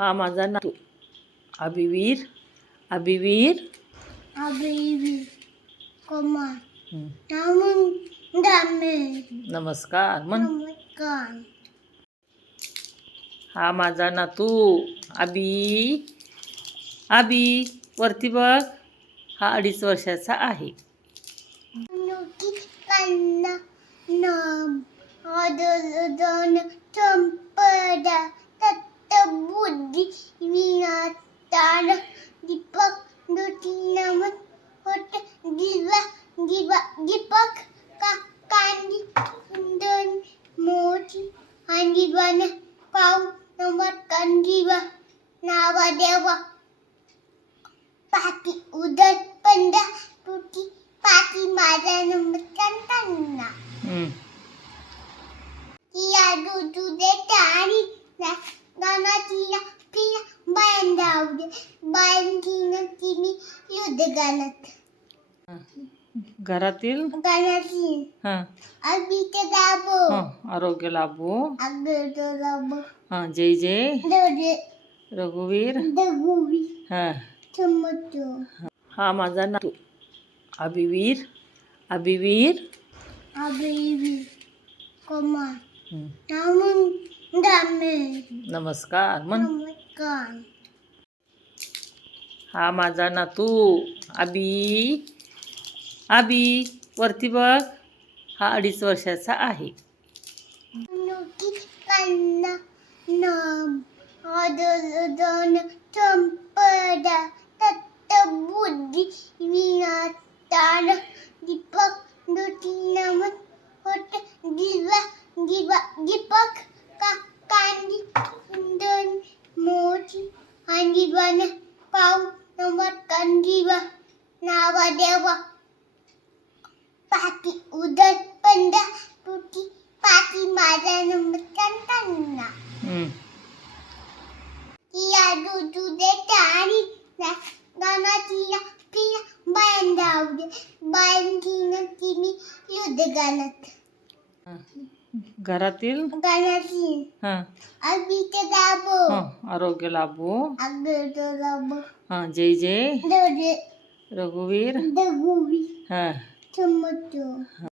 हा माझा नातू अभिवीर अभिवीर अभिवीर कुमार हं. नमस्कार म्हण. नमस्कार. हा माझा नातू अभी अभी वरती बघ. हा 2.5 वर्षाचा आहे. कन्ना नाम आदरदान संपदा तत्तबुद्धी विनातार दीपक ज्योती नमन होत दिवा दिवा दीपक का कांदी सुंदर मोठी आणि बन पाऊ नंबर कंदीवा नावा देवा पाठी उदर पंडा तुटी पाठी माझा नंबर कंटांना या दूधे टाणी गानाची पिया बायन दावडे बायन तिमी युद्ध गाणत घरातील गाण्याची हां अभिते गाबो आरोग्य लाभो अगद लाबो जय जय दे रघुवीर दगुवी हां. चमचो. हा माझा नातू अभिवीर अभिवीर अभिवीर कुमार हं. नमस्कार म्हण. नमस्कार. हा माझा नातू अभी अभी वरती बघ. हा 2.5 वर्षाचा आहे. कन्ना नाम आदरदान संपदा तत्तबुद्धी विनातार दीपक ज्योती नमन होत दिवा दिवा दीपक का कांदी सुंदर मोठी आणि बन पाऊ नंबर कंदीवा नावा देवा पाठी उदर पंडा तुटी पाठी माझा नंबर कंटांना या दूधे टाणी गानाची पिया बायन दावडे बायन तिमी युद्ध गाणत घरातील गाण्याची हां अभिते गाबो आरोग्य लाभो अगद लाबो जय जय दे रघुवीर दगुवी हां. चमचो.